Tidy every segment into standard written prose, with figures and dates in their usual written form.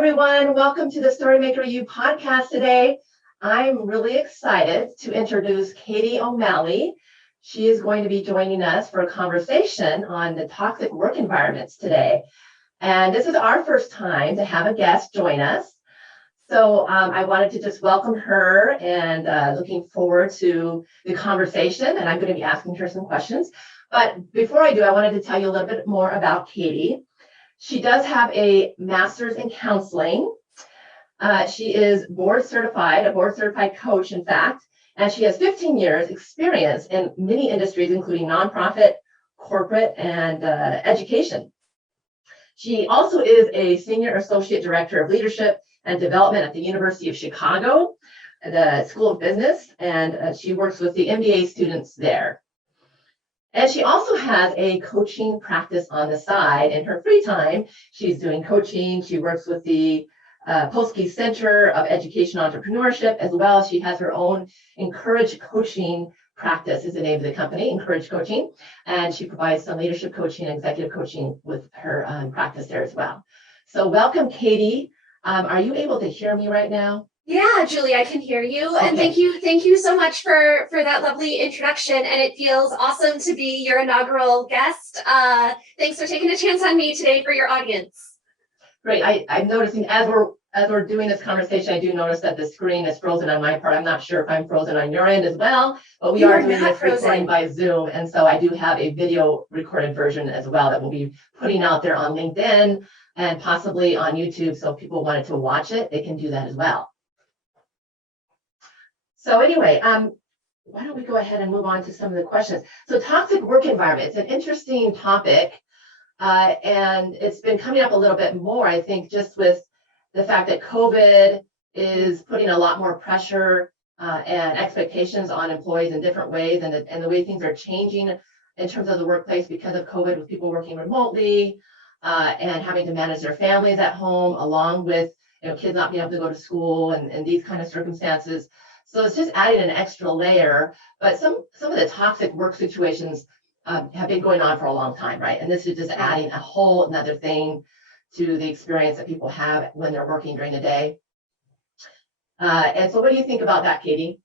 everyone. Welcome to the StoryMakerU podcast today. I'm really excited to introduce Katie O'Malley. She is going to be joining us for a conversation on the toxic work environments today. And this is our first time to have a guest join us. So I wanted to just welcome her and looking forward to the conversation. And I'm going to be asking her some questions. But before I do, I wanted to tell you a little bit more about Katie. She does have a master's in counseling. She is a board certified coach, in fact, and she has 15 years experience in many industries, including nonprofit, corporate, and education. She also is a senior associate director of leadership and development at the University of Chicago, the School of Business, and she works with the MBA students there. And she also has a coaching practice on the side. In her free time, she's doing coaching. She works with the Polsky Center of Education Entrepreneurship, as well as she has her own Encourage Coaching practice is the name of the company, Encourage Coaching. And she provides some leadership coaching and executive coaching with her practice there as well. So welcome, Katie. Are you able to hear me right now? Yeah, Julie, I can hear you. Okay. And thank you so much for that lovely introduction. And it feels awesome to be your inaugural guest. Thanks for taking a chance on me today for your audience. Great. I'm noticing as we're doing this conversation, I do notice that the screen is frozen on my part. I'm not sure if I'm frozen on your end as well, but we are doing this recording by Zoom. And so I do have a video recorded version as well that we'll be putting out there on LinkedIn and possibly on YouTube. So if people wanted to watch it, they can do that as well. So anyway, why don't we go ahead and move on to some of the questions. So toxic work environment, it's an interesting topic, and it's been coming up a little bit more, I think, just with the fact that COVID is putting a lot more pressure and expectations on employees in different ways, and the way things are changing in terms of the workplace because of COVID, with people working remotely and having to manage their families at home, along with kids not being able to go to school and these kind of circumstances. So it's just adding an extra layer, but some of the toxic work situations have been going on for a long time, right? And this is just adding a whole another thing to the experience that people have when they're working during the day. And so what do you think about that, Katie?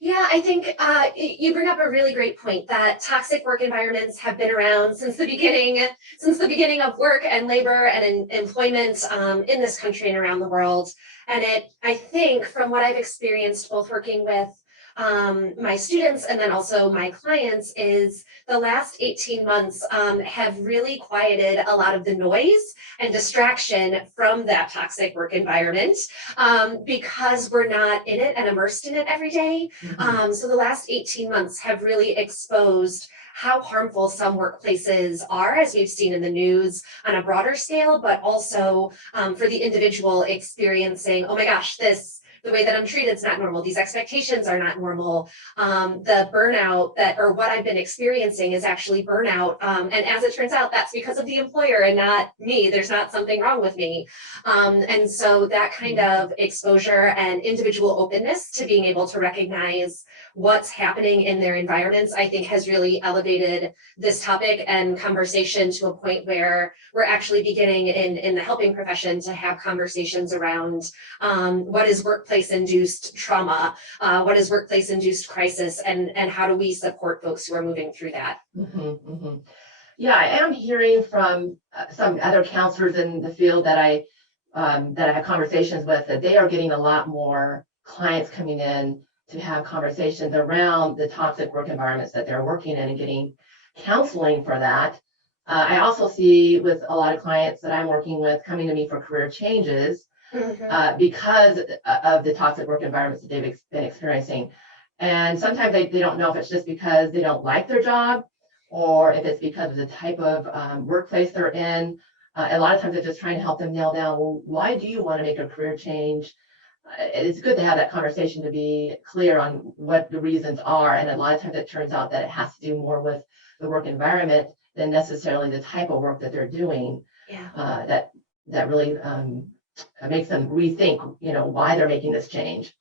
Yeah, I think you bring up a really great point that toxic work environments have been around since the beginning of work and labor and employment in this country and around the world. And I think from what I've experienced, both working with my students and then also my clients, is the last 18 months have really quieted a lot of the noise and distraction from that toxic work environment because we're not in it and immersed in it every day. So the last 18 months have really exposed how harmful some workplaces are, as we've seen in the news on a broader scale, but also for the individual experiencing, oh my gosh, the way that I'm treated is not normal. These expectations are not normal. The burnout or what I've been experiencing is actually burnout. And as it turns out, that's because of the employer and not me. There's not something wrong with me. And so that kind of exposure and individual openness to being able to recognize what's happening in their environments, I think, has really elevated this topic and conversation to a point where we're actually beginning in the helping profession to have conversations around what is workplace-induced trauma, what is workplace-induced crisis, and how do we support folks who are moving through that. Yeah, I am hearing from some other counselors in the field that I have conversations with, that they are getting a lot more clients coming in to have conversations around the toxic work environments that they're working in and getting counseling for that. I also see with a lot of clients that I'm working with coming to me for career changes because of the toxic work environments that they've been experiencing. And sometimes they don't know if it's just because they don't like their job or if it's because of the type of workplace they're in. A lot of times they're just trying to help them nail down, well, why do you want to make a career change? It's good to have that conversation to be clear on what the reasons are. And a lot of times it turns out that it has to do more with the work environment than necessarily the type of work that they're doing. That really makes them rethink, why they're making this change.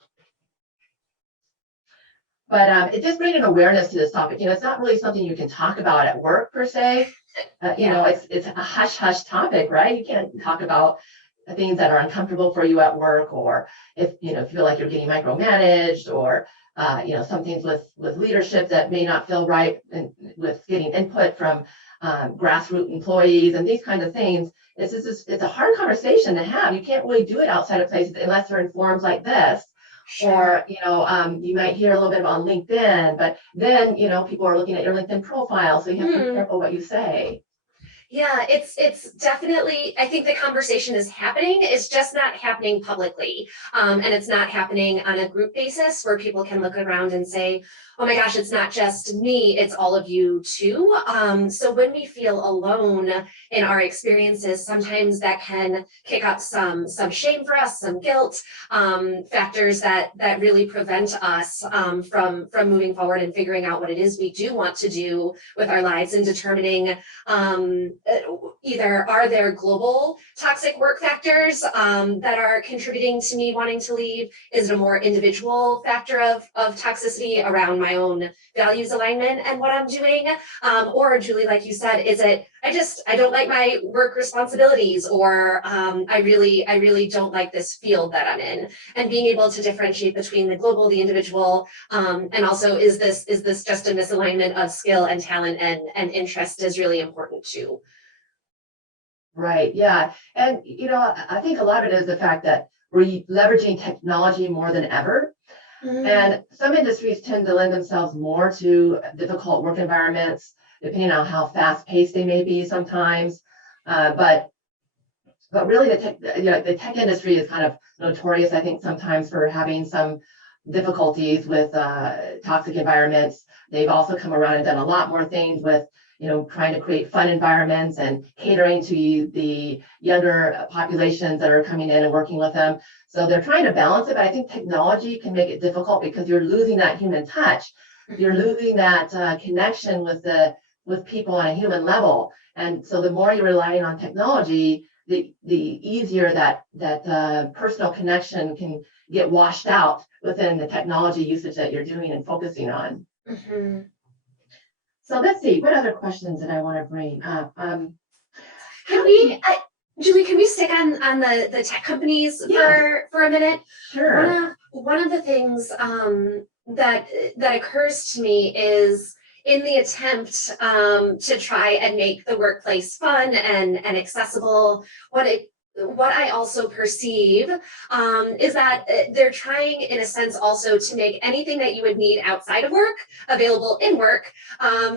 But it just bringing awareness to this topic. It's not really something you can talk about at work per se. It's a hush-hush topic, right? You can't talk about things that are uncomfortable for you at work, or if you feel like you're getting micromanaged, or some things with leadership that may not feel right, and with getting input from grassroots employees and these kinds of things. It's a hard conversation to have. You can't really do it outside of places unless they're in forums like this. Or, you might hear a little bit on LinkedIn, but then, people are looking at your LinkedIn profile, so you have to be careful what you say. Yeah, it's definitely, I think the conversation is happening. It's just not happening publicly. And it's not happening on a group basis where people can look around and say, oh my gosh, it's not just me, it's all of you too. So when we feel alone in our experiences, sometimes that can kick up some shame for us, some guilt, factors that really prevent us from moving forward and figuring out what it is we do want to do with our lives, and determining either are there global toxic work factors that are contributing to me wanting to leave? Is it a more individual factor of toxicity around my own values alignment and what I'm doing? Or Julie, like you said, is it I don't like my work responsibilities, or I really don't like this field that I'm in, and being able to differentiate between the global, the individual, and also is this just a misalignment of skill and talent and interest is really important too. Right. Yeah. And, I think a lot of it is the fact that we're leveraging technology more than ever. And some industries tend to lend themselves more to difficult work environments, depending on how fast paced they may be sometimes. But really the tech industry is kind of notorious, I think, sometimes for having some difficulties with toxic environments. They've also come around and done a lot more things with trying to create fun environments and catering to the younger populations that are coming in and working with them. So they're trying to balance it, but I think technology can make it difficult because you're losing that human touch. You're losing that connection with people on a human level. And so the more you're relying on technology, the easier that personal connection can get washed out within the technology usage that you're doing and focusing on. Mm-hmm. So let's see, what other questions did I want to bring up? Julie, can we stick on the tech companies for a minute? Sure. One of the things that occurs to me is, in the attempt to try and make the workplace fun and accessible, what I also perceive is that they're trying, in a sense, also to make anything that you would need outside of work available in work.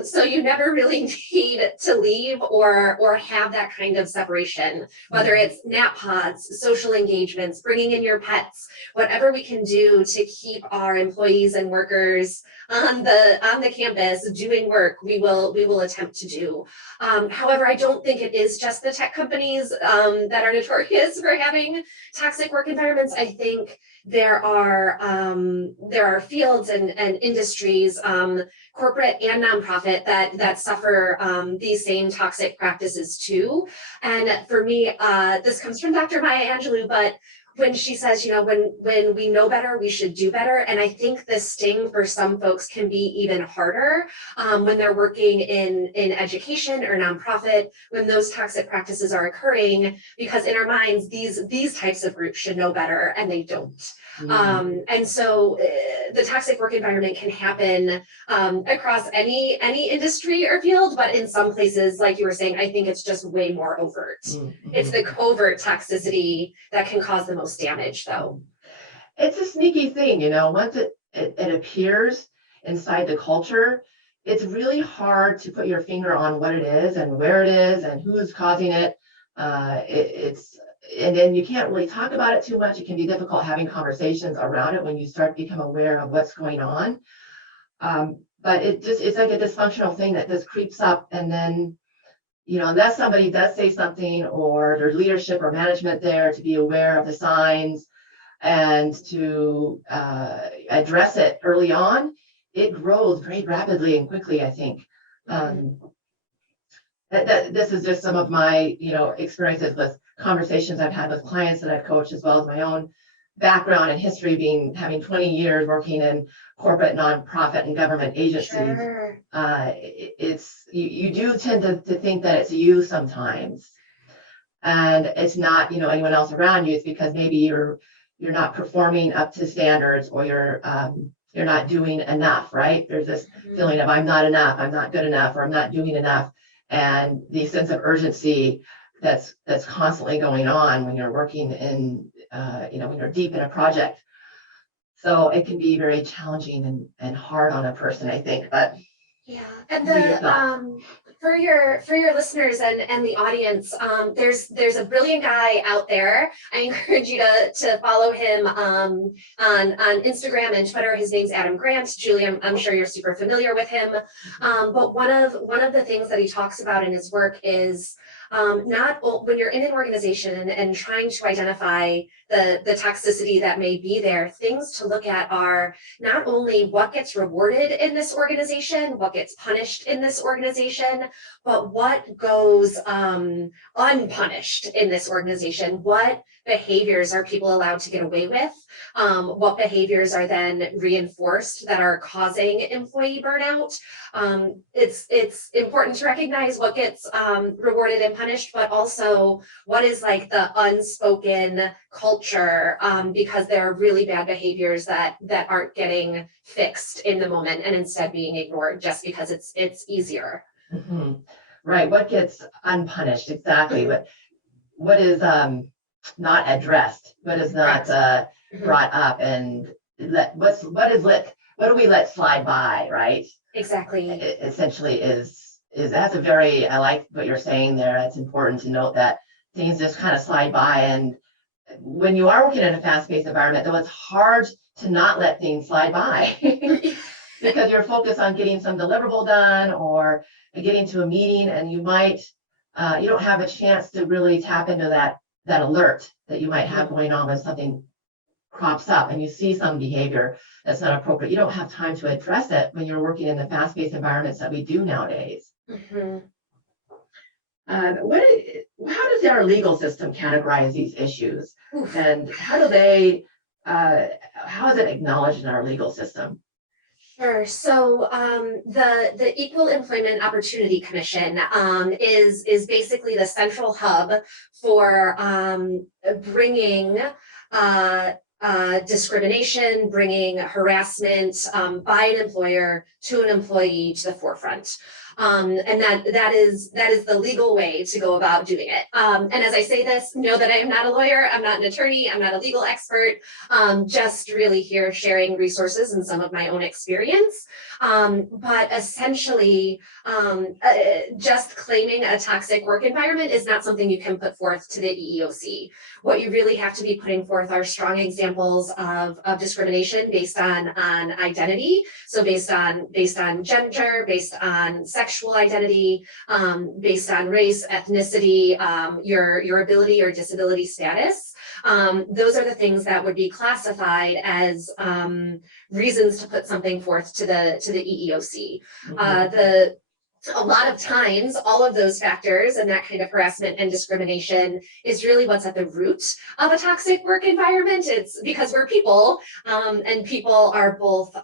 So you never really need to leave or have that kind of separation, whether it's nap pods, social engagements, bringing in your pets, whatever we can do to keep our employees and workers on the campus doing work, we will attempt to do. However, I don't think it is just the tech companies that are notorious for having toxic work environments. I think there are fields and industries, corporate and nonprofit, that suffer these same toxic practices too. And for me, this comes from Dr. Maya Angelou, but when she says, when we know better, we should do better. And I think the sting for some folks can be even harder when they're working in education or nonprofit, when those toxic practices are occurring, because in our minds, these types of groups should know better, and they don't. And so the toxic work environment can happen across any industry or field, but in some places, like you were saying, I think it's just way more overt. It's the covert toxicity that can cause the most damage, though. It's a sneaky thing, once it appears inside the culture, it's really hard to put your finger on what it is and where it is and who's causing it. And then you can't really talk about it too much. It can be difficult having conversations around it when you start to become aware of what's going on. But it's like a dysfunctional thing that just creeps up, and then unless somebody does say something, or there's leadership or management there to be aware of the signs and to address it early on, it grows very rapidly and quickly, I think. This is just some of my experiences with conversations I've had with clients that I've coached, as well as my own background and history, having 20 years working in corporate, nonprofit, and government agencies. Sure. You do tend to think that it's you sometimes. and it's not, anyone else around you. It's because maybe you're not performing up to standards, or you're not doing enough, right? There's this feeling of I'm not enough, I'm not good enough, or I'm not doing enough. And the sense of urgency that's constantly going on when you're working in, when you're deep in a project. So it can be very challenging and hard on a person, I think. But yeah, and for your listeners and the audience, there's a brilliant guy out there. I encourage you to follow him on Instagram and Twitter. His name's Adam Grant. Julie, I'm sure you're super familiar with him. But one of the things that he talks about in his work is not when you're in an organization and trying to identify the toxicity that may be there, things to look at are not only what gets rewarded in this organization, what gets punished in this organization, but what goes unpunished in this organization. What behaviors are people allowed to get away with? What behaviors are then reinforced that are causing employee burnout? It's important to recognize what gets rewarded and punished, but also what is like the unspoken culture, because there are really bad behaviors that aren't getting fixed in the moment and instead being ignored just because it's easier. Mm-hmm. Right. What gets unpunished? Exactly. What is not addressed? What is not brought up? And what do we let slide by? Right. Exactly. It essentially is that's a very, I like what you're saying there. It's important to note that things just kind of slide by. And when you are working in a fast-paced environment, though, it's hard to not let things slide by because you're focused on getting some deliverable done or getting to a meeting, and you don't have a chance to really tap into that alert that you might have going on when something crops up and you see some behavior that's not appropriate. You don't have time to address it when you're working in the fast-paced environments that we do nowadays. Mm-hmm. How does our legal system categorize these issues? Oof. And how is it acknowledged in our legal system? Sure. So the Equal Employment Opportunity Commission is basically the central hub for bringing discrimination, bringing harassment by an employer to an employee to the forefront. And that is the legal way to go about doing it. And as I say this, know that I am not a lawyer, I'm not an attorney, I'm not a legal expert, just really here sharing resources and some of my own experience. But essentially, just claiming a toxic work environment is not something you can put forth to the EEOC. What you really have to be putting forth are strong examples of discrimination based on identity. So based on gender, based on sexual identity, based on race, ethnicity, your ability or disability status. Those are the things that would be classified as reasons to put something forth to the EEOC. Mm-hmm. A lot of times, all of those factors and that kind of harassment and discrimination is really what's at the root of a toxic work environment. It's because we're people, and people are both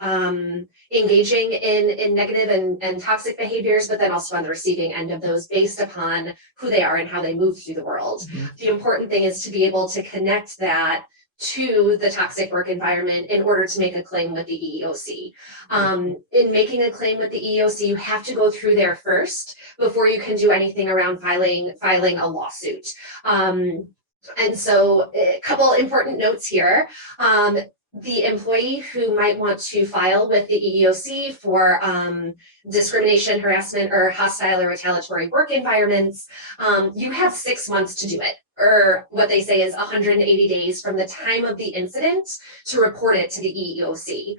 engaging in negative and toxic behaviors, but then also on the receiving end of those based upon who they are and how they move through the world. Mm-hmm. The important thing is to be able to connect that to the toxic work environment in order to make a claim with the EEOC. In making a claim with the EEOC, you have to go through there first before you can do anything around filing a lawsuit. And so a couple important notes here. The employee who might want to file with the EEOC for discrimination, harassment, or hostile or retaliatory work environments, you have 6 months to do it, or what they say is 180 days from the time of the incident to report it to the EEOC.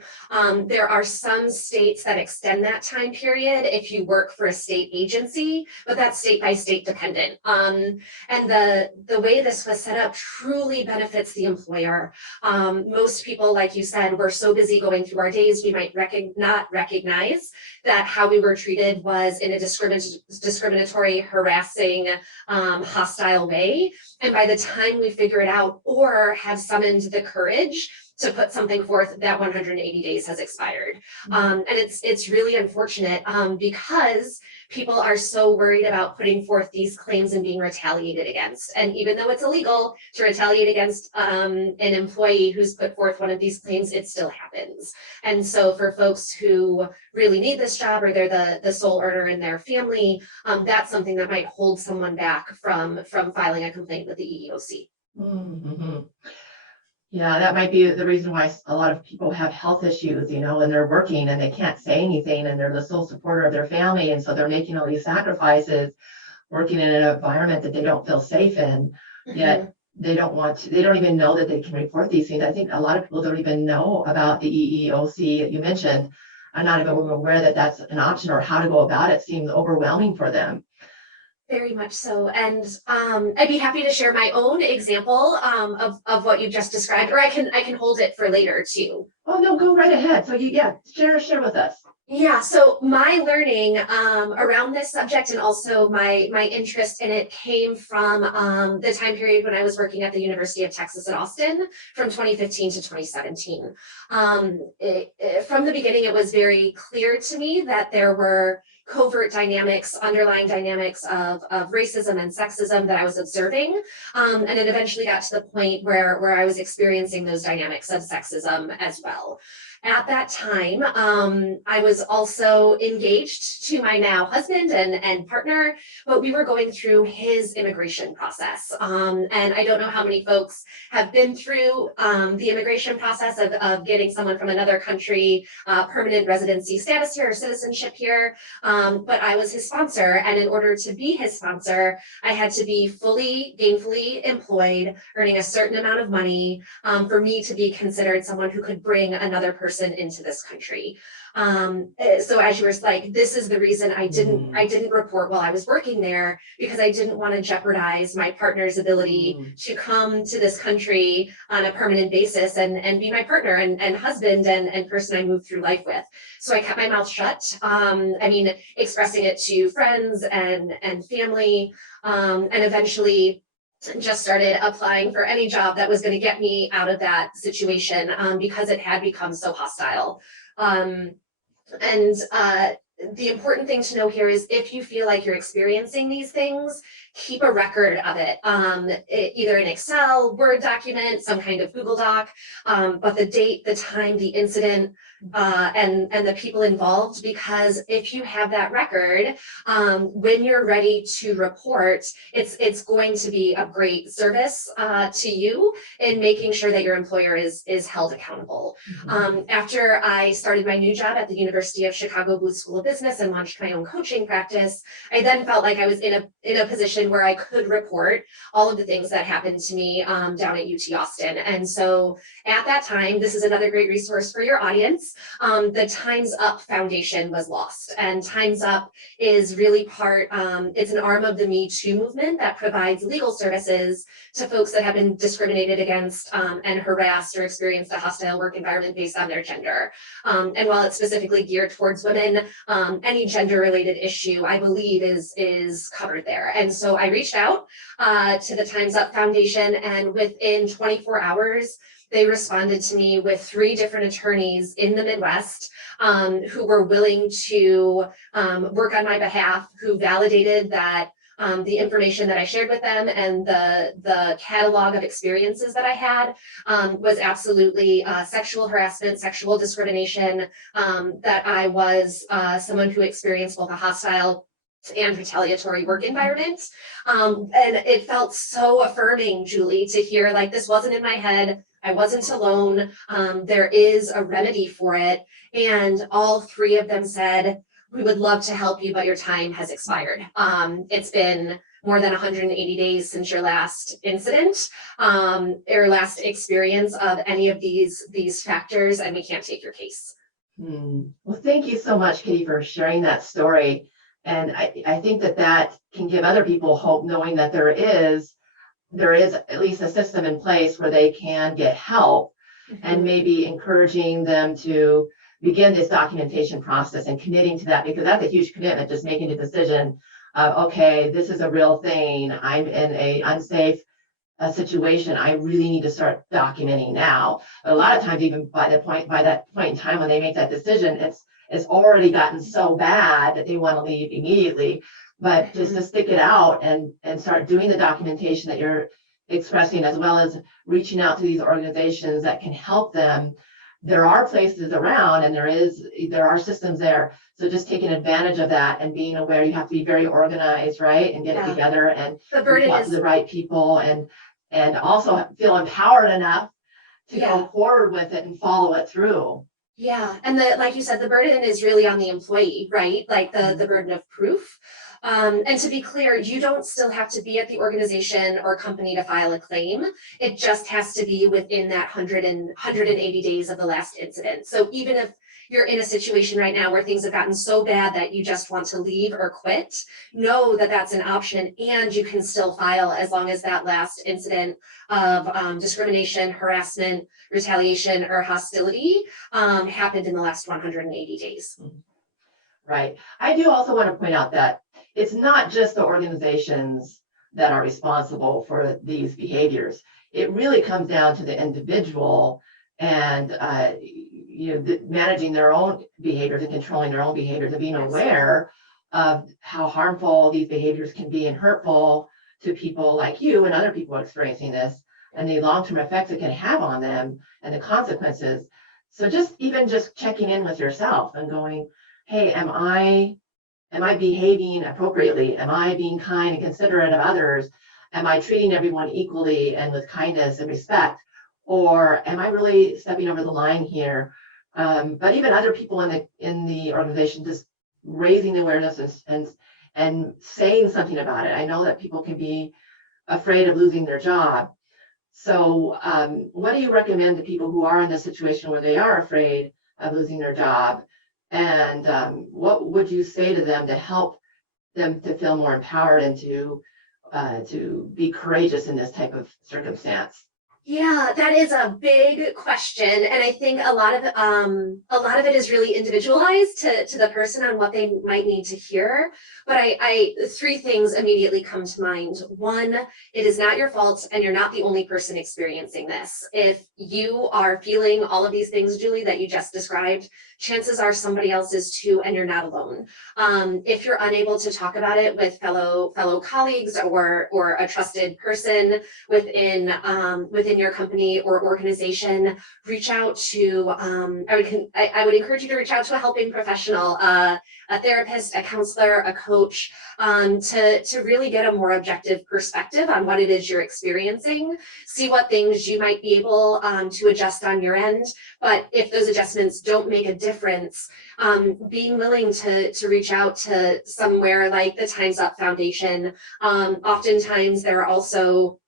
There are some states that extend that time period if you work for a state agency, but that's state by state dependent. And the way this was set up truly benefits the employer. Most people, like you said, we're so busy going through our days, we might not recognize that how we were treated was in a discriminatory, harassing, hostile way. And by the time we figure it out or have summoned the courage to put something forth, that 180 days has expired. And it's really unfortunate because people are so worried about putting forth these claims and being retaliated against. And even though it's illegal to retaliate against an employee who's put forth one of these claims, it still happens. And so for folks who really need this job, or they're the sole earner in their family, that's something that might hold someone back from filing a complaint with the EEOC. Mm-hmm. Yeah, that might be the reason why a lot of people have health issues, and they're working and they can't say anything, and they're the sole supporter of their family. And so they're making all these sacrifices, working in an environment that they don't feel safe in, yet they don't even know that they can report these things. I think a lot of people don't even know about the EEOC that you mentioned. I'm not even aware that that's an option, or how to go about it seems overwhelming for them. Very much so. And I'd be happy to share my own example of what you've just described, or I can hold it for later too. Oh, no, go right ahead. So share with us. Yeah, so my learning around this subject, and also my interest in it, came from the time period when I was working at the University of Texas at Austin from 2015 to 2017. From the beginning, it was very clear to me that there were covert dynamics, underlying dynamics of racism and sexism that I was observing. And it eventually got to the point where I was experiencing those dynamics of sexism as well. At that time, I was also engaged to my now husband and partner, but we were going through his immigration process. And I don't know how many folks have been through the immigration process of getting someone from another country permanent residency status here or citizenship here, but I was his sponsor. And in order to be his sponsor, I had to be fully gainfully employed, earning a certain amount of money for me to be considered someone who could bring another person into this country. So as you were like, this is the reason I didn't report while I was working there, because I didn't want to jeopardize my partner's ability to come to this country on a permanent basis and be my partner and husband and person I moved through life with. So I kept my mouth shut. Expressing it to friends and family, and eventually just started applying for any job that was going to get me out of that situation, because it had become so hostile. The important thing to know here is, if you feel like you're experiencing these things, keep a record of it, either in Excel, Word document, some kind of Google Doc, but the date, the time, the incident, and the people involved, because if you have that record, when you're ready to report, it's going to be a great service to you in making sure that your employer is held accountable. After I started my new job at the University of Chicago Booth School of Business and launched my own coaching practice, I then felt like I was in a position where I could report all of the things that happened to me down at UT Austin. And so at that time, this is another great resource for your audience. The Time's Up Foundation was lost, and Time's Up is really it's an arm of the Me Too movement that provides legal services to folks that have been discriminated against and harassed or experienced a hostile work environment based on their gender. And while it's specifically geared towards women, any gender-related issue, I believe, is covered there. And so I reached out to the Time's Up Foundation, and within 24 hours, they responded to me with 3 different attorneys in the Midwest who were willing to work on my behalf, who validated that the information that I shared with them and the catalog of experiences that I had was absolutely sexual harassment, sexual discrimination, that I was someone who experienced both a hostile and retaliatory work environment. And it felt so affirming, Julie, to hear like, this wasn't in my head. I wasn't alone. There is a remedy for it. And all 3 of them said, we would love to help you, but your time has expired. It's been more than 180 days since your last incident or last experience of any of these factors, and we can't take your case. Well, thank you so much, Katie, for sharing that story. And I think that can give other people hope, knowing that there is at least a system in place where they can get help, and maybe encouraging them to begin this documentation process and committing to that, because that's a huge commitment, just making a decision of, okay, this is a real thing. I'm in a unsafe a situation, I really need to start documenting now. But a lot of times, even by that point in time when they make that decision, it's already gotten so bad that they want to leave immediately. But just to stick it out and start doing the documentation that you're expressing, as well as reaching out to these organizations that can help them. There are places around, and there are systems there. So just taking advantage of that and being aware, you have to be very organized, right? And get it together and the burden talk is to the right people, and also feel empowered enough to go forward with it and follow it through. Yeah, and like you said, the burden is really on the employee, right? Like the burden of proof. And to be clear, you don't still have to be at the organization or company to file a claim. It just has to be within that 180 days of the last incident. So even if you're in a situation right now where things have gotten so bad that you just want to leave or quit, know that that's an option, and you can still file as long as that last incident of discrimination, harassment, retaliation, or hostility happened in the last 180 days. Right. I do also want to point out that it's not just the organizations that are responsible for these behaviors. It really comes down to the individual and managing their own behaviors and controlling their own behaviors and being aware of how harmful these behaviors can be and hurtful to people like you and other people experiencing this, and the long-term effects it can have on them and the consequences. So just checking in with yourself and going, hey, am I behaving appropriately? Am I being kind and considerate of others? Am I treating everyone equally and with kindness and respect? Or am I really stepping over the line here? But even other people in the organization, just raising the awareness and saying something about it. I know that people can be afraid of losing their job. So what do you recommend to people who are in this situation where they are afraid of losing their job? And what would you say to them to help them to feel more empowered and to be courageous in this type of circumstance? Yeah, that is a big question, and I think a lot of it is really individualized to the person on what they might need to hear. But I three things immediately come to mind. One, it is not your fault, and you're not the only person experiencing this. If you are feeling all of these things, Julie, that you just described, chances are somebody else is too, and you're not alone. If you're unable to talk about it with fellow colleagues or a trusted person within your company or organization, reach out to, I would encourage you to reach out to a helping professional, a therapist, a counselor, a coach, to really get a more objective perspective on what it is you're experiencing, see what things you might be able to adjust on your end. But if those adjustments don't make a difference, being willing to reach out to somewhere like the Time's Up Foundation. Oftentimes there are also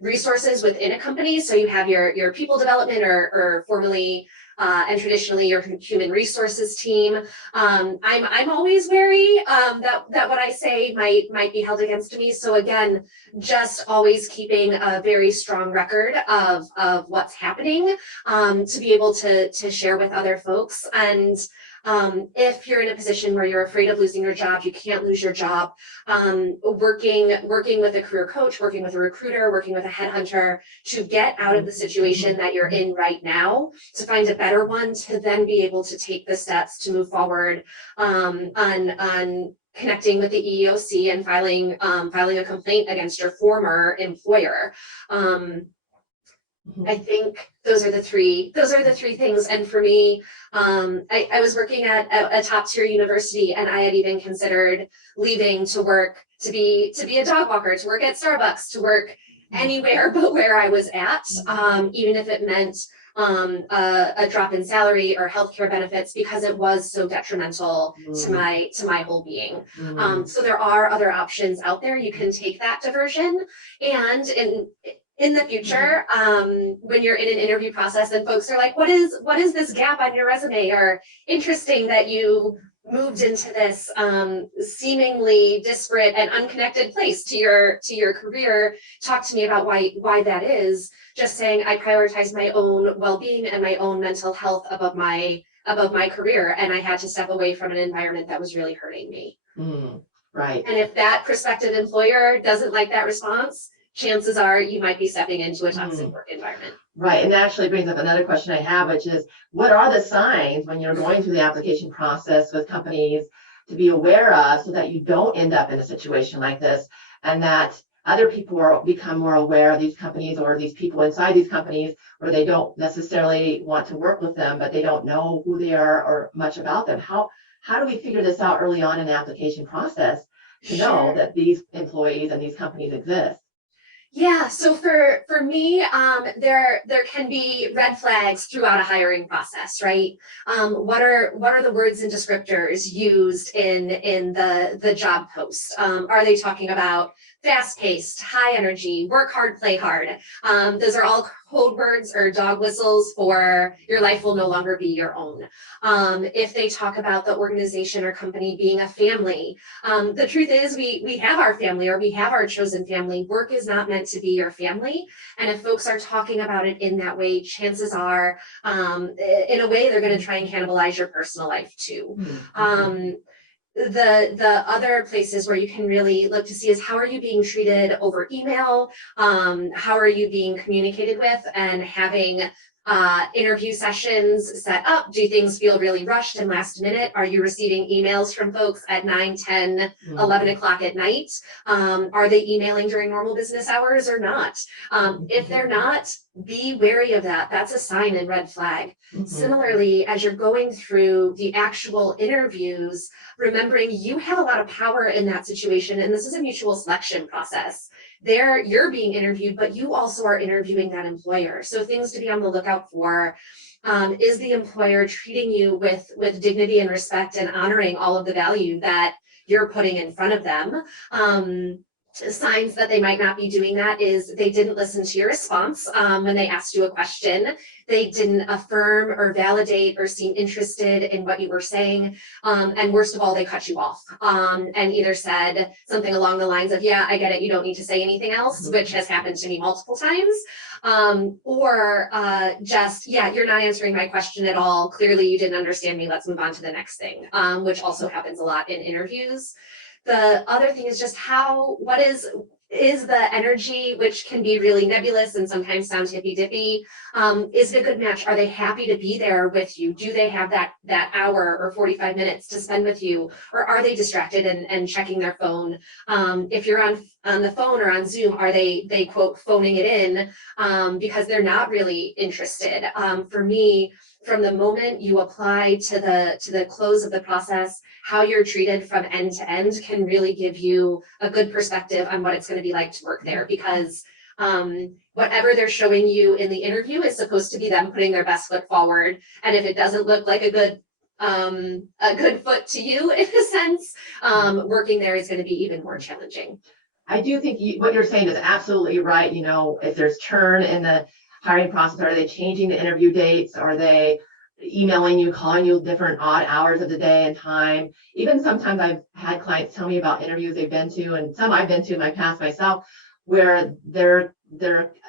resources within a company. So you have your people development or formally and traditionally your human resources team. I'm always wary that what I say might be held against me. So again, just always keeping a very strong record of what's happening to be able to share with other folks. And if you're in a position where you're afraid of losing your job, you can't lose your job, working with a career coach, working with a recruiter, working with a headhunter to get out of the situation that you're in right now, to find a better one, to then be able to take the steps to move forward on connecting with the EEOC and filing a complaint against your former employer. I think those are the three things. And for me, I was working at a top tier university, and I had even considered leaving to work to be a dog walker, to work at Starbucks, to work anywhere but where I was at, even if it meant a drop in salary or healthcare benefits, because it was so detrimental to my whole being. So there are other options out there. You can take that diversion, and in the future, when you're in an interview process and folks are like, what is this gap on your resume? Or interesting that you moved into this seemingly disparate and unconnected place to your career. Talk to me about why that is. Just saying, I prioritize my own well-being and my own mental health above my career, and I had to step away from an environment that was really hurting me. Right. And if that prospective employer doesn't like that response, chances are you might be stepping into a toxic work environment. Right. And that actually brings up another question I have, which is, what are the signs when you're going through the application process with companies to be aware of so that you don't end up in a situation like this, and that other people become more aware of these companies or these people inside these companies where they don't necessarily want to work with them, but they don't know who they are or much about them? How do we figure this out early on in the application process to know that these employees and these companies exist? Yeah, so for me, there can be red flags throughout a hiring process, right? What are the words and descriptors used in the job post? Are they talking about fast-paced, high energy, work hard, play hard? Those are all code words or dog whistles for your life will no longer be your own. If they talk about the organization or company being a family, the truth is we have our family or we have our chosen family. Work is not meant to be your family. And if folks are talking about it in that way, chances are, in a way, they're going to try and cannibalize your personal life too. The other places where you can really look to see is how are you being treated over email? How are you being communicated with, and having interview sessions set up? Do things feel really rushed and last minute? Are you receiving emails from folks at 9, 10, 11 o'clock at night? Are they emailing during normal business hours or not? If they're not, be wary of that. That's a sign and red flag. Similarly, as you're going through the actual interviews, remembering you have a lot of power in that situation, and this is a mutual selection process. There, you're being interviewed, but you also are interviewing that employer. So things to be on the lookout for. Is the employer treating you with dignity and respect and honoring all of the value that you're putting in front of them? Signs that they might not be doing that is they didn't listen to your response when they asked you a question. They didn't affirm or validate or seem interested in what you were saying. And worst of all, they cut you off and either said something along the lines of, yeah, I get it, you don't need to say anything else, which has happened to me multiple times. Or just, yeah, you're not answering my question at all. Clearly you didn't understand me. Let's move on to the next thing, which also happens a lot in interviews. The other thing is just what is the energy, which can be really nebulous and sometimes sound hippy-dippy. Is it a good match? Are they happy to be there with you? Do they have that hour or 45 minutes to spend with you? Or are they distracted and checking their phone? If you're on the phone or on Zoom, are they quote phoning it in because they're not really interested? For me, from the moment you apply to the close of the process, how you're treated from end to end can really give you a good perspective on what it's going to be like to work there, because whatever they're showing you in the interview is supposed to be them putting their best foot forward. And if it doesn't look like a good foot to you, in a sense, working there is going to be even more challenging. I do think what you're saying is absolutely right. You know, if there's churn in the hiring process, are they changing the interview dates? Are they emailing you, calling you different odd hours of the day and time? Even sometimes I've had clients tell me about interviews they've been to, and some I've been to in my past myself, where they're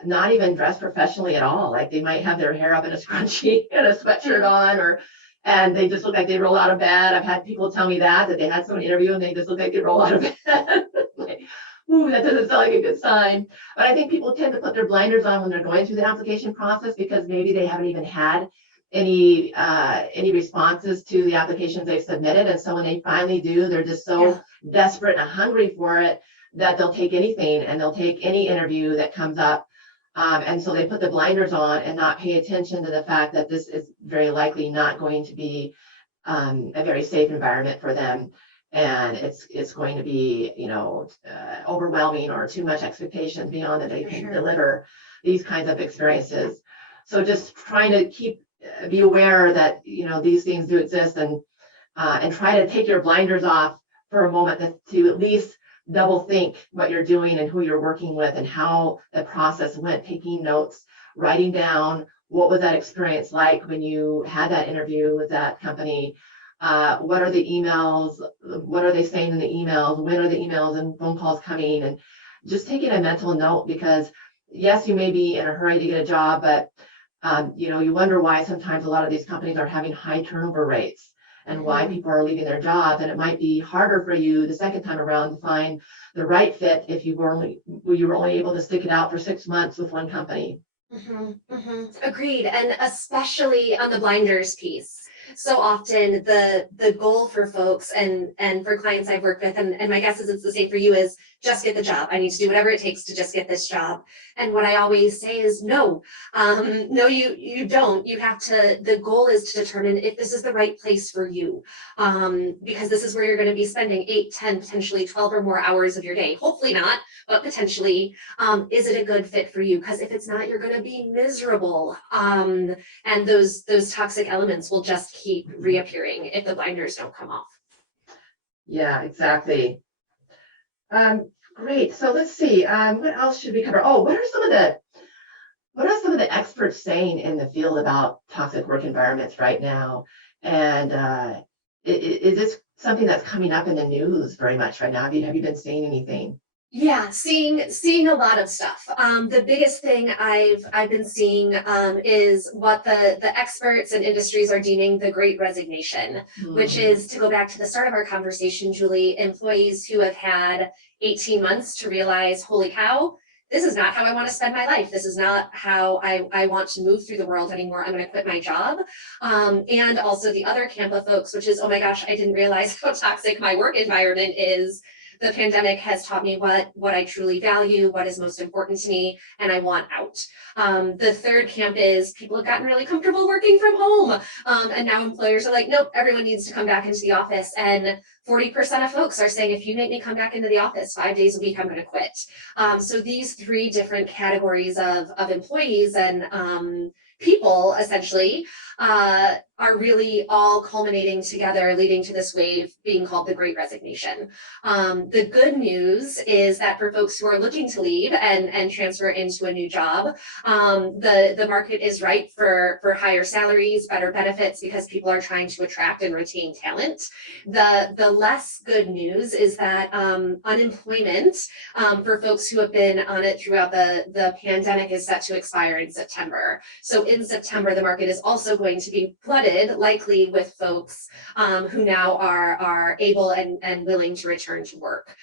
not even dressed professionally at all. Like they might have their hair up in a scrunchie and a sweatshirt on, and they just look like they roll out of bed. I've had people tell me that they had someone interview and they just look like they roll out of bed. Like, ooh, that doesn't sound like a good sign. But I think people tend to put their blinders on when they're going through the application process because maybe they haven't even had any responses to the applications they've submitted. And so when they finally do, they're just so desperate and hungry for it that they'll take anything and they'll take any interview that comes up. And so they put the blinders on and not pay attention to the fact that this is very likely not going to be a very safe environment for them. And it's going to be, overwhelming or too much expectation beyond that they can deliver these kinds of experiences. So just trying to be aware that, these things do exist, and try to take your blinders off for a moment to at least double think what you're doing and who you're working with and how the process went, taking notes, writing down what was that experience like when you had that interview with that company. What are the emails? What are they saying in the emails? When are the emails and phone calls coming? And just taking a mental note, because yes, you may be in a hurry to get a job, but you wonder why sometimes a lot of these companies are having high turnover rates. and why people are leaving their jobs. And it might be harder for you the second time around to find the right fit if you were only able to stick it out for 6 months with one company. Agreed. And especially on the blinders piece. So often the goal for folks and for clients I've worked with, and my guess is it's the same for you, is just get the job. I need to do whatever it takes to just get this job. And what I always say is no, no, you don't. You have to, the goal is to determine if this is the right place for you. Because this is where you're going to be spending 8, 10, potentially 12 or more hours of your day. Hopefully not, but potentially. Is it a good fit for you? Because if it's not, you're going to be miserable. And those toxic elements will just keep reappearing if the blinders don't come off. Yeah, exactly. Great. So let's see. What else should we cover? Oh, what are some of the experts saying in the field about toxic work environments right now? And is this something that's coming up in the news very much right now? Have you been seeing anything? Yeah, seeing a lot of stuff. The biggest thing I've been seeing is what the experts and industries are deeming the Great Resignation, which is, to go back to the start of our conversation, Julie, employees who have had 18 months to realize, holy cow, this is not how I want to spend my life. This is not how I want to move through the world anymore. I'm going to quit my job. And also the other camp of folks, which is, oh my gosh, I didn't realize how toxic my work environment is. The pandemic has taught me what I truly value, what is most important to me, and I want out. The third camp is people have gotten really comfortable working from home. And now employers are like, nope, everyone needs to come back into the office. And 40% of folks are saying, if you make me come back into the office 5 days a week, I'm going to quit. So these 3 different categories of employees and people, essentially, are really all culminating together, leading to this wave being called the Great Resignation. The good news is that for folks who are looking to leave and transfer into a new job, the market is ripe for higher salaries, better benefits, because people are trying to attract and retain talent. The less good news is that unemployment for folks who have been on it throughout the pandemic is set to expire in September. So in September, the market is also going to be flooded, likely with folks who now are able and willing to return to work.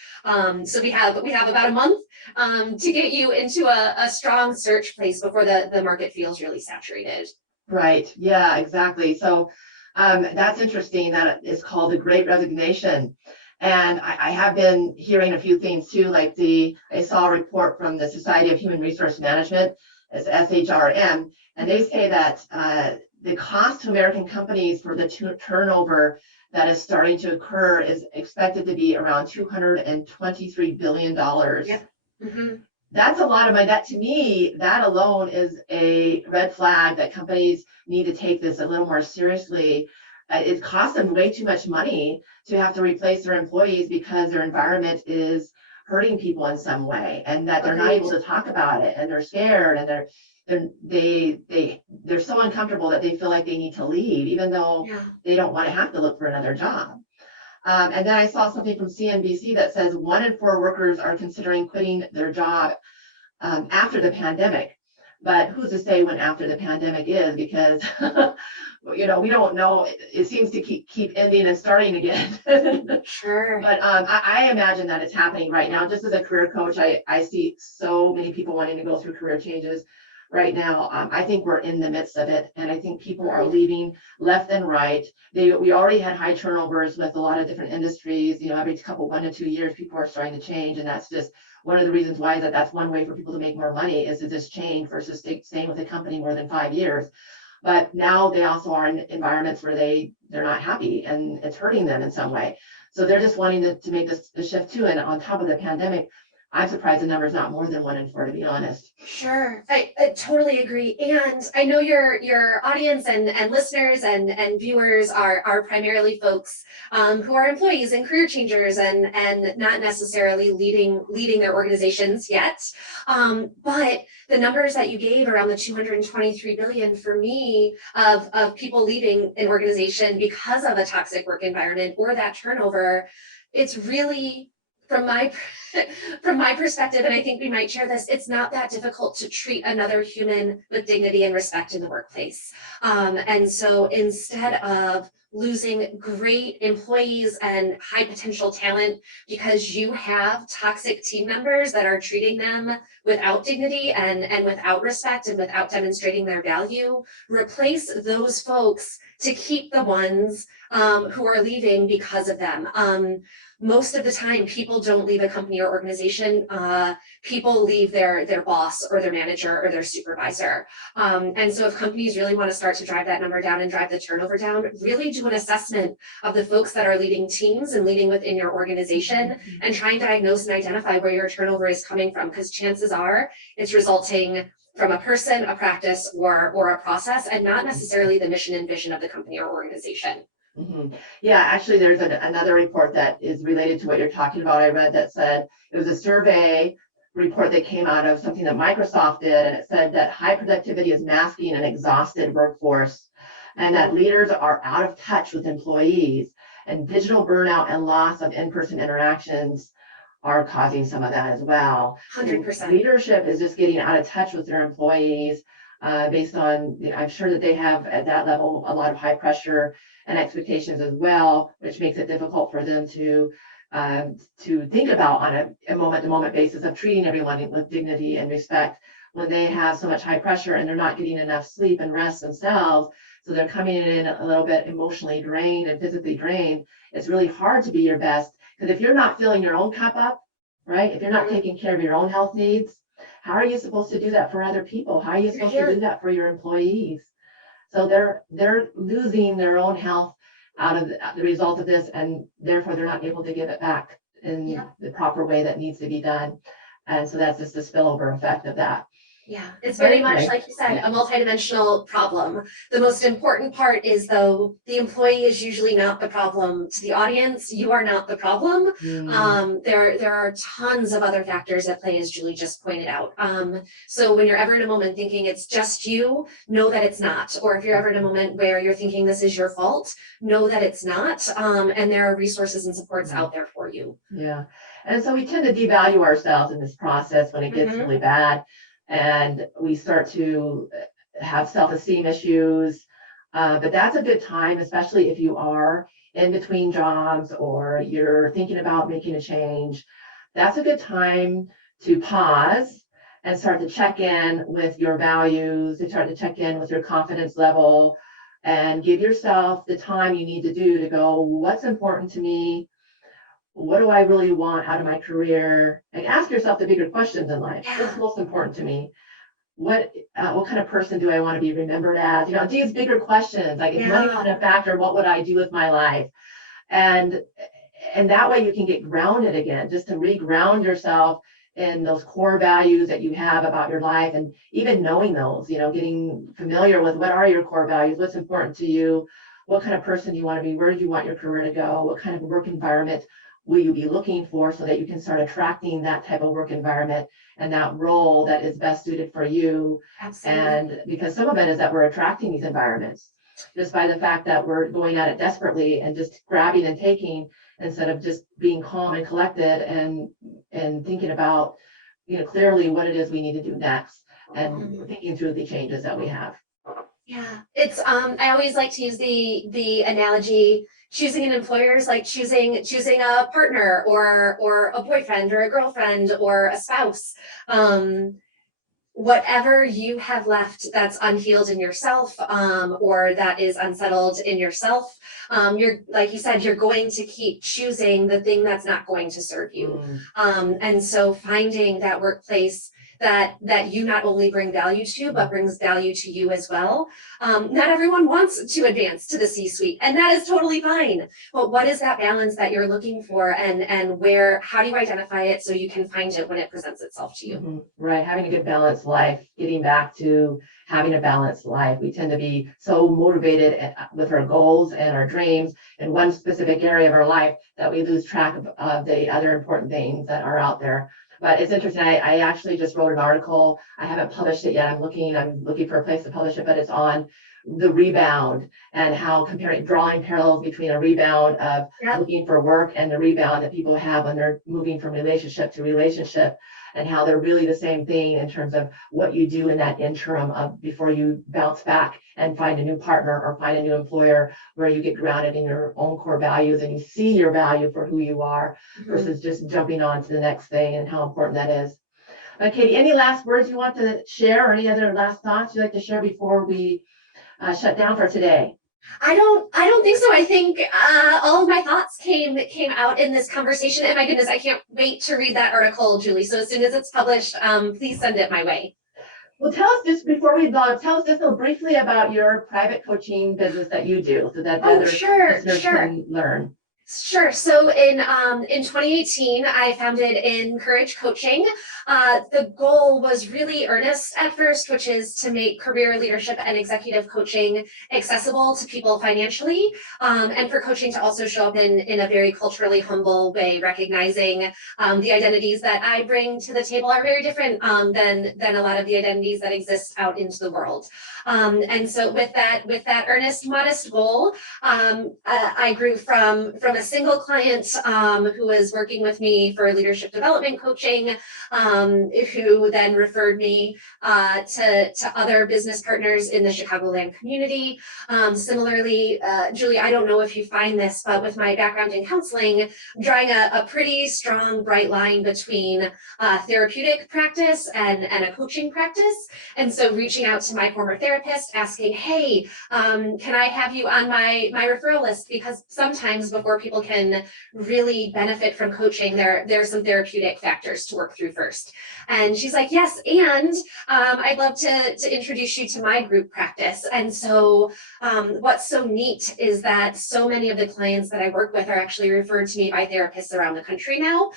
So we have about a month to get you into a strong search place before the market feels really saturated. Right. Yeah, exactly. So that's interesting that it's called the Great Resignation. And I have been hearing a few things too, like I saw a report from the Society of Human Resource Management, it's SHRM, and they say that the cost to American companies for the turnover that is starting to occur is expected to be around $223 billion. Yep. Mm-hmm. That's a lot of money. That, to me, that alone is a red flag that companies need to take this a little more seriously. It costs them way too much money to have to replace their employees because their environment is hurting people in some way, and that they're not able to talk about it, and they're scared, and they're so uncomfortable that they feel like they need to leave, even though they don't want to have to look for another job. And then I saw something from CNBC that says 1 in 4 workers are considering quitting their job after the pandemic. But who's to say when after the pandemic is? Because we don't know. It seems to keep ending and starting again. Sure. But I imagine that it's happening right now. Just as a career coach, I see so many people wanting to go through career changes right now. I think we're in the midst of it, and I think people are leaving left and right. We already had high turnovers with a lot of different industries. Every 1 to 2 years, people are starting to change, and that's just one of the reasons why that's one way for people to make more money, is to just change versus staying with a company more than 5 years. But now they also are in environments where they're not happy, and it's hurting them in some way. So they're just wanting to make this shift too. And on top of the pandemic, I'm surprised the number is not more than 1 in 4, to be honest. Sure, I totally agree. And I know your audience and listeners and viewers are primarily folks who are employees and career changers and not necessarily leading their organizations yet. But the numbers that you gave around the 223 billion, for me, of people leaving an organization because of a toxic work environment or that turnover, it's really, from my perspective, and I think we might share this, it's not that difficult to treat another human with dignity and respect in the workplace. And so instead of losing great employees and high potential talent because you have toxic team members that are treating them without dignity and without respect and without demonstrating their value. Replace those folks to keep the ones who are leaving because of them. Most of the time, people don't leave a company or organization. People leave their boss or their manager or their supervisor. And so if companies really want to start to drive that number down and drive the turnover down, really do an assessment of the folks that are leading teams and leading within your organization and try and diagnose and identify where your turnover is coming from, because chances are it's resulting from a person, a practice, or a process, and not necessarily the mission and vision of the company or organization. Mm-hmm. Yeah, actually, there's another report that is related to what you're talking about. I read that said it was a survey report that came out of something that Microsoft did, and it said that high productivity is masking an exhausted workforce, and that leaders are out of touch with employees, and digital burnout and loss of in-person interactions are causing some of that as well. 100%. Leadership is just getting out of touch with their employees based on, I'm sure that they have at that level a lot of high pressure and expectations as well, which makes it difficult for them to think about on a moment-to-moment basis of treating everyone with dignity and respect when they have so much high pressure and they're not getting enough sleep and rest themselves. So they're coming in a little bit emotionally drained and physically drained. It's really hard to be your best, because if you're not filling your own cup up, right? If you're not taking care of your own health needs, how are you supposed to do that for other people? How are you supposed to do that for your employees? So they're losing their own health out of the result of this, and therefore they're not able to give it back in the proper way that needs to be done. And so that's just the spillover effect of that. Yeah, it's very much, like you said, a multidimensional problem. The most important part is, though, the employee is usually not the problem to the audience. You are not the problem. There are tons of other factors at play, as Julie just pointed out. So when you're ever in a moment thinking it's just you, know that it's not. Or if you're ever in a moment where you're thinking this is your fault, know that it's not. And there are resources and supports out there for you. Yeah, and so we tend to devalue ourselves in this process when it gets really bad. And we start to have self-esteem issues. But that's a good time, especially if you are in between jobs or you're thinking about making a change. That's a good time to pause and start to check in with your values, to start to check in with your confidence level, and give yourself the time you need to do to go, what's important to me? What do I really want out of my career? And ask yourself the bigger questions in life. What's most important to me? What kind of person do I want to be remembered as? You know, these bigger questions, like if money wasn't a factor, what would I do with my life? And that way you can get grounded again, just to re-ground yourself in those core values that you have about your life, and even knowing those, you know, getting familiar with what are your core values, what's important to you, what kind of person do you want to be, where do you want your career to go, what kind of work environment will you be looking for, so that you can start attracting that type of work environment and that role that is best suited for you. Absolutely. And because some of it is that we're attracting these environments just by the fact that we're going at it desperately and just grabbing and taking, instead of just being calm and collected and thinking about, you know, clearly what it is we need to do next and thinking through the changes that we have. Yeah, it's I always like to use the analogy, choosing an employer is like choosing a partner or a boyfriend or a girlfriend or a spouse. Whatever you have left that's unhealed in yourself, or that is unsettled in yourself, you're, like you said, you're going to keep choosing the thing that's not going to serve you. And so finding that workplace that you not only bring value to, but brings value to you as well. Not everyone wants to advance to the C-suite, and that is totally fine. But what is that balance that you're looking for, and where, how do you identify it so you can find it when it presents itself to you? Right, having a good balanced life, getting back to having a balanced life. We tend to be so motivated with our goals and our dreams in one specific area of our life that we lose track of the other important things that are out there. But it's interesting. I actually just wrote an article. I haven't published it yet. I'm looking for a place to publish it, but it's on the rebound and how drawing parallels between a rebound of looking for work and the rebound that people have when they're moving from relationship to relationship. and how they're really the same thing in terms of what you do in that interim of before you bounce back and find a new partner or find a new employer, where you get grounded in your own core values and you see your value for who you are versus just jumping on to the next thing, and how important that is. Katie, any last words you want to share, or any other last thoughts you'd like to share before we shut down for today? I don't think so. I think all of my thoughts came out in this conversation, and my goodness, I can't wait to read that article, Julie. So as soon as it's published, please send it my way. Well, tell us just before we go, tell us just briefly about your private coaching business that you do, so that other listeners can learn. Sure. So in 2018, I founded Encourage Coaching. The goal was really earnest at first, which is to make career leadership and executive coaching accessible to people financially, and for coaching to also show up in a very culturally humble way, recognizing the identities that I bring to the table are very different than a lot of the identities that exist out into the world. And so with that earnest, modest goal, I grew from a single client who was working with me for leadership development coaching, who then referred me to other business partners in the Chicagoland community. Similarly, Julie, I don't know if you find this, but with my background in counseling, drawing a pretty strong, bright line between therapeutic practice and a coaching practice. And so reaching out to my former therapist, asking, hey, can I have you on my referral list? Because sometimes before people can really benefit from coaching, there are some therapeutic factors to work through first. And she's like, yes, and I'd love to introduce you to my group practice. And so what's so neat is that so many of the clients that I work with are actually referred to me by therapists around the country now,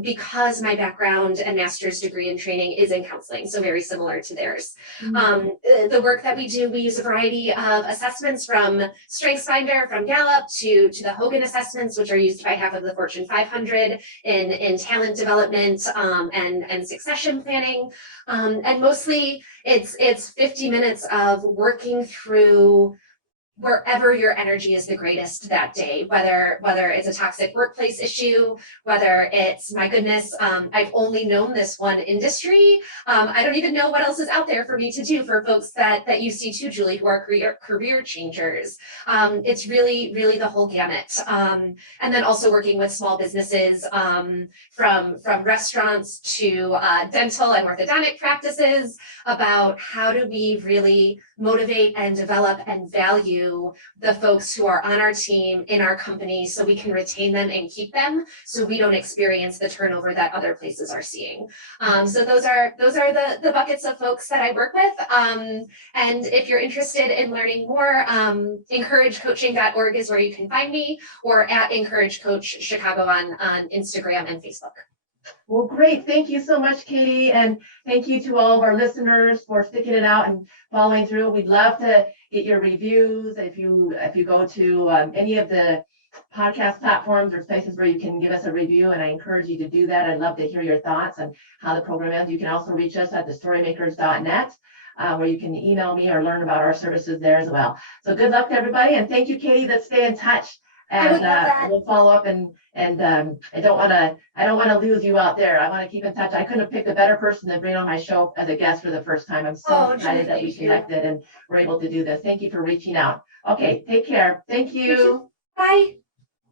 because my background and master's degree in training is in counseling, so very similar to theirs. The work that we do, we use a variety of assessments, from StrengthsFinder, from Gallup, to the Hogan assessments, which are used by half of the Fortune 500 in talent development and succession planning. And mostly it's 50 minutes of working through wherever your energy is the greatest that day, whether it's a toxic workplace issue, whether it's, my goodness, I've only known this one industry. I don't even know what else is out there for me to do, for folks that you see too, Julie, who are career changers. It's really, really the whole gamut. And then also working with small businesses, from restaurants to dental and orthodontic practices, about how do we really motivate and develop and value the folks who are on our team, in our company, so we can retain them and keep them, so we don't experience the turnover that other places are seeing. So those are the buckets of folks that I work with. And if you're interested in learning more, encouragecoaching.org is where you can find me, or at Encourage Coach Chicago on Instagram and Facebook. Well, great. Thank you so much, Katie. And thank you to all of our listeners for sticking it out and following through. We'd love to get your reviews. If you go to any of the podcast platforms or places where you can give us a review, and I encourage you to do that. I'd love to hear your thoughts on how the program is. You can also reach us at thestorymakers.net, where you can email me or learn about our services there as well. So good luck to everybody. And thank you, Katie. Let's stay in touch. And we'll follow up, and I don't want to lose you out there. I want to keep in touch. I couldn't have picked a better person to bring on my show as a guest for the first time. I'm so excited that we connected and we're able to do this. Thank you for reaching out. Okay, take care. Thank you. Bye.